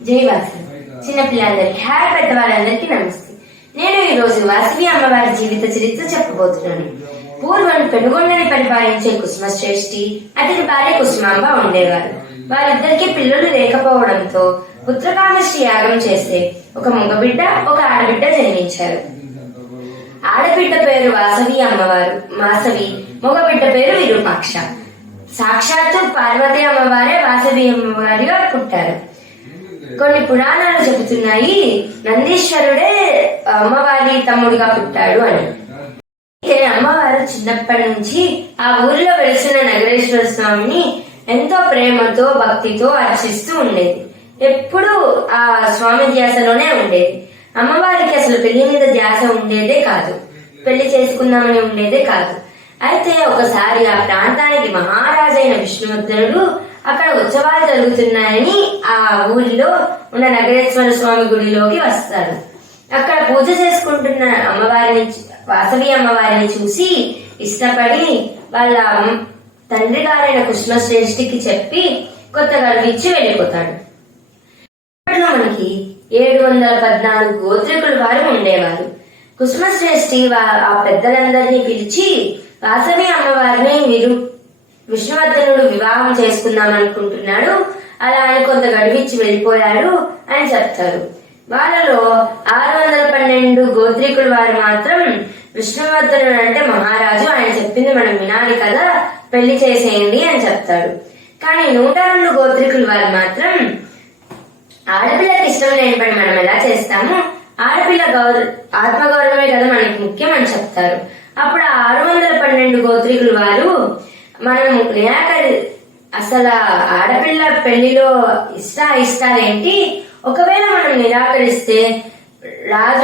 జై వాసవి. చిన్నపిల్లలందరికీ హాయ్, పెద్దవాళ్ళందరికీ నమస్తే. నేను ఈ రోజు వాసవి అమ్మవారి జీవిత చరిత్ర చెప్పబోతున్నాను. పూర్వం పెనుగొండని పరిపాలించే కుసుమశ్రేష్ఠి, అతని భార్య కుసుమాంబ ఉండేవారు. వారిద్దరికి పిల్లలు లేకపోవడంతో పుత్రకామేష్టి యాగం చేస్తే ఒక మగబిడ్డ, ఒక ఆడబిడ్డ జన్మించారు. ఆడబిడ్డ పేరు వాసవి అమ్మవారు మాసవి, మగబిడ్డ పేరు విరూపాక్ష. సాక్షాత్తు పార్వతి అమ్మవారే వాసవి అమ్మవారిగా పుట్టారు. కొన్ని పురాణాలు చెబుతున్నాయి నందీశ్వరుడే అమ్మవారి తమ్ముడిగా పుట్టాడు అని. అమ్మవారు చిన్నప్పటి నుంచి ఆ ఊరిలో వెలిసిన నగరేశ్వర స్వామిని ఎంతో ప్రేమతో భక్తితో అర్చిస్తూ ఉండేది. ఎప్పుడూ ఆ స్వామి ధ్యాసలోనే ఉండేది. అమ్మవారికి అసలు పెళ్లి మీద ధ్యాస ఉండేదే కాదు, పెళ్లి చేసుకుందామని ఉండేదే కాదు. అయితే ఒకసారి ఆ ప్రాంతానికి మహారాజైన విష్ణువర్ధనుడు అక్కడ ఉత్సవాలు జరుగుతున్నాయని ఆ ఊరిలో ఉన్న నగరేశ్వర స్వామి గుడిలోకి వస్తాడు. అక్కడ పూజ చేసుకుంటున్న అమ్మవారిని, వాసవి అమ్మవారిని చూసి ఇష్టపడి వాళ్ళ తండ్రి గారైన కుసుమశ్రేష్ఠికి చెప్పి కొత్త గర్వించి వెళ్ళిపోతాడు. మనకి 714 గోత్రికుల వారు ఉండేవారు. కుసుమశ్రేష్ఠి ఆ పెద్దలందరినీ పిలిచి వాసవి అమ్మవారిని విష్ణువర్ధనుడు వివాహం చేసుకుందాం అనుకుంటున్నాడు, అలా అని కొంత గడివిచ్చి వెళ్ళిపోయాడు అని చెప్తారు. వాళ్ళలో 612 గోత్రికుల వారు మాత్రం విష్ణువర్ధనుడు అంటే మహారాజు, ఆయన చెప్పింది మనం వినాలి కదా, పెళ్లి చేసేయండి అని చెప్తాడు. కానీ 102 గోత్రికుల వారు మాత్రం ఆడపిల్లకి ఇష్టం లేని పని మనం ఎలా చేస్తాము, ఆడపిల్ల ఆత్మగౌరవమే కదా మనకి ముఖ్యం అని చెప్తారు. అప్పుడు 612 గోత్రికుల వారు మనం అసలు ఆడపిల్ల పెళ్లిలో ఇష్టాలేంటి, ఒకవేళ మనం నిరాకరిస్తే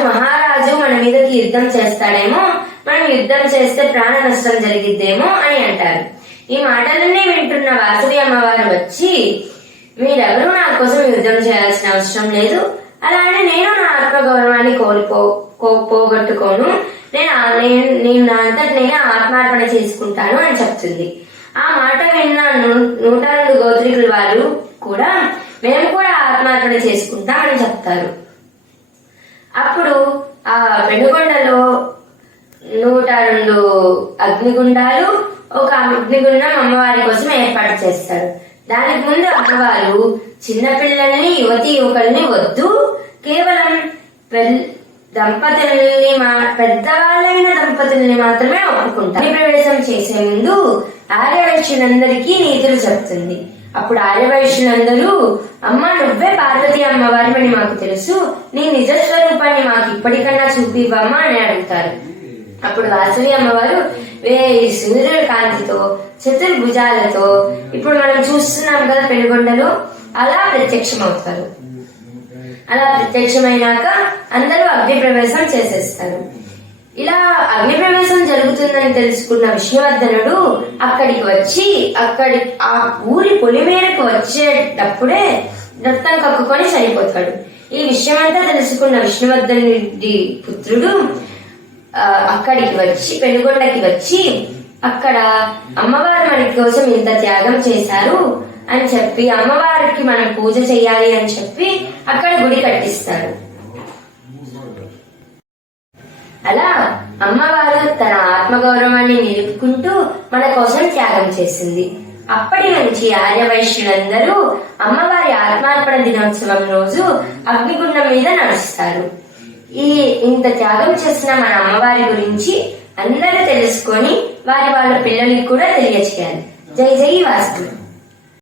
మహారాజు మన మీదకి యుద్ధం చేస్తాడేమో, మనం యుద్ధం చేస్తే ప్రాణ నష్టం జరిగిద్దేమో అని అంటారు. ఈ మాటలన్నీ వింటున్న వాసవి అమ్మవారు వచ్చి, మీరెవరూ నా కోసం యుద్ధం చేయాల్సిన అవసరం లేదు, అలానే నేను నా ఆత్మగౌరవాన్ని పోగొట్టుకోను, నేను నా అంతటి నేను ఆత్మార్పణ చేసుకుంటాను అని చెప్తుంది. ఆ మాట విన్న 102 గోత్రికుల వారు కూడా మేము కూడా ఆత్మార్పణ చేసుకుంటామని చెప్తారు. అప్పుడు ఆ పెనుగొండలో 102 అగ్నిగుండాలు, ఒక అగ్నిగుండం అమ్మవారి కోసం ఏర్పాటు చేస్తారు. దానికి ముందు అమ్మవారు చిన్నపిల్లల్ని, యువతి యువకుల్ని వద్దు, కేవలం పెద్దవాళ్ళైన దంపతుల్ని మాత్రమే ఒప్పుకుంటారు. ప్రవేశం చేసే ముందు ఆర్యవైశ్యులందరికీ నీతులు చెప్తుంది. అప్పుడు ఆర్యవైశ్యులందరూ, అమ్మ నువ్వే పార్వతి అమ్మవారిని మాకు తెలుసు, నీ నిజ స్వరూపాన్ని మాకు ఇప్పటికన్నా చూపివ్వమ్మా అని అడుగుతారు. అప్పుడు వాసవి అమ్మవారు సూర్యుడి కాంతితో, చతుర్భుజాలతో, ఇప్పుడు మనం చూస్తున్నాం కదా పెనుగొండలో, అలా ప్రత్యక్షమవుతారు. అలా ప్రత్యక్షమైనాక అందరూ అగ్ని ప్రవేశం చేసేస్తారు. ఇలా అగ్ని ప్రవేశం జరుగుతుందని తెలుసుకున్న విష్ణువర్ధనుడు అక్కడికి వచ్చి ఆ ఊరి పొలిమేరకు వచ్చేటప్పుడే రక్తం కక్కుకొని చనిపోతాడు. ఈ విషయమంతా తెలుసుకున్న విష్ణువర్ధనుడి పుత్రుడు అక్కడికి వచ్చి పెనుగొండకి వచ్చి అక్కడ అమ్మవారు మన కోసం ఇంత త్యాగం చేశారు అని చెప్పి అమ్మవారికి మనం పూజ చేయాలి అని చెప్పి అక్కడ గుడి కట్టిస్తాడు. అలా అమ్మవారు తన ఆత్మగౌరవాన్ని నిలుపుకుంటూ మన కోసం త్యాగం చేసింది. అప్పటి నుంచి ఆర్యవైశ్యులందరూ అమ్మవారి ఆత్మార్పణ దినోత్సవం రోజు అగ్నిగుండం మీద నడుస్తారు. ఇంత త్యాగం చేసిన మన అమ్మవారి గురించి అందరూ తెలుసుకొని వాళ్ళ పిల్లలకి కూడా తెలియచేయాలి. జై జై వాసవి.